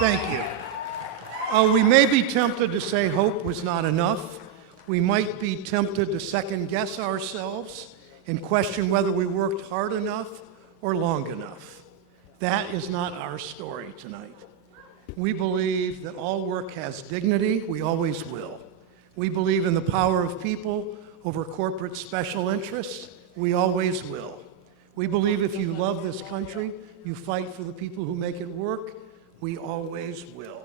Thank you. We may be tempted to say hope was not enough. We might be tempted to second guess ourselves and question whether we worked hard enough or long enough. That is not our story tonight. We believe that all work has dignity. We always will. We believe in the power of people over corporate special interests. We always will. We believe if you love this country, you fight for the people who make it work. We always will.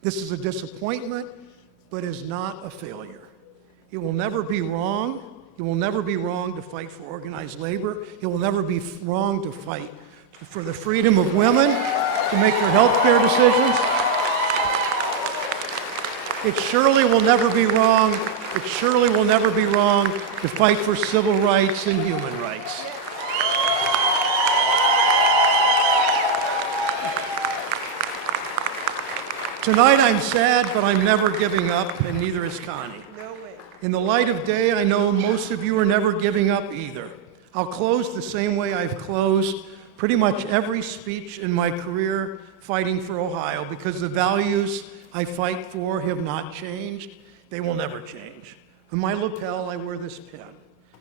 This is a disappointment, but is not a failure. It will never be wrong. It will never be wrong to fight for organized labor. It will never be wrong to fight for the freedom of women to make their health care decisions. It surely will never be wrong. It surely will never be wrong to fight for civil rights and human rights. Tonight I'm sad, but I'm never giving up, and neither is Connie. No way. In the light of day, I know most of you are never giving up either. I'll close the same way I've closed pretty much every speech in my career fighting for Ohio, because the values I fight for have not changed. They will never change. On my lapel, I wear this pin,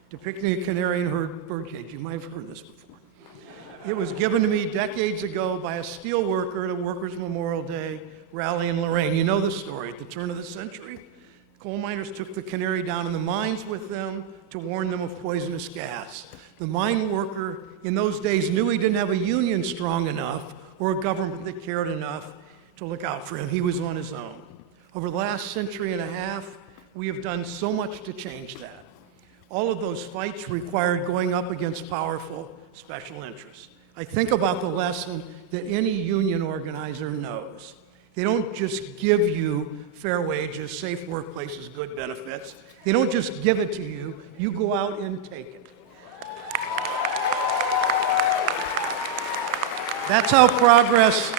depicting a canary in her birdcage. You might have heard this before. It was given to me decades ago by a steel worker at a Workers' Memorial Day rally in Lorraine. You know the story. At the turn of the century, coal miners took the canary down in the mines with them to warn them of poisonous gas. The mine worker in those days knew he didn't have a union strong enough or a government that cared enough to look out for him. He was on his own. Over the last century and a half, we have done so much to change that. All of those fights required going up against powerful special interests. I think about the lesson that any union organizer knows. They don't just give you fair wages, safe workplaces, good benefits. They don't just give it to you. You go out and take it. That's how progress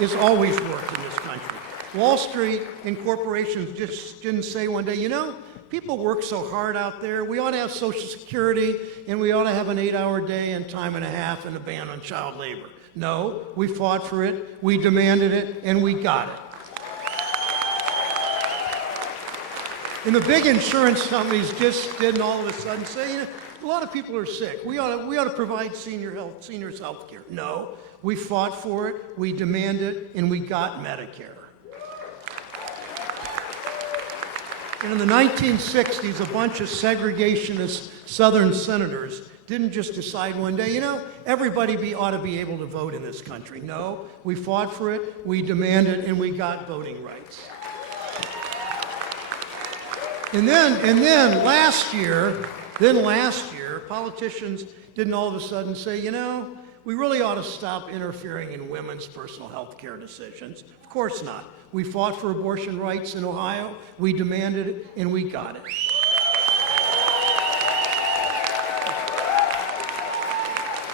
is always worked in this country. Wall Street and corporations just didn't say one day, you know, people work so hard out there. We ought to have Social Security, and we ought to have an 8-hour day and time and a half and a ban on child labor. No, we fought for it, we demanded it, and we got it. And the big insurance companies just didn't all of a sudden say, you know, a lot of people are sick. We ought to provide seniors health care. No, we fought for it, we demanded, and we got Medicare. And in the 1960s, a bunch of segregationist Southern senators didn't just decide one day, you know, everybody ought to be able to vote in this country. No, we fought for it, we demanded, and we got voting rights. And then last year, politicians didn't all of a sudden say, you know, we really ought to stop interfering in women's personal health care decisions. Of course not. We fought for abortion rights in Ohio, we demanded it, and we got it.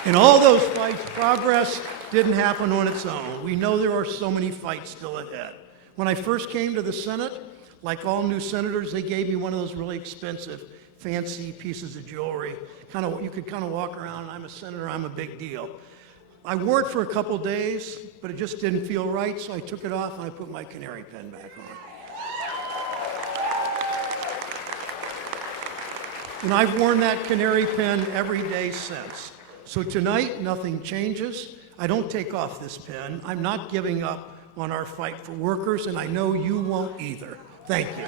In all those fights, progress didn't happen on its own. We know there are so many fights still ahead. When I first came to the Senate, like all new senators, they gave me one of those really expensive, fancy pieces of jewelry. You could kind of walk around, I'm a senator, I'm a big deal. I wore it for a couple days, but it just didn't feel right, so I took it off and I put my canary pin back on. And I've worn that canary pin every day since. So tonight, nothing changes. I don't take off this pin. I'm not giving up on our fight for workers, and I know you won't either. Thank you.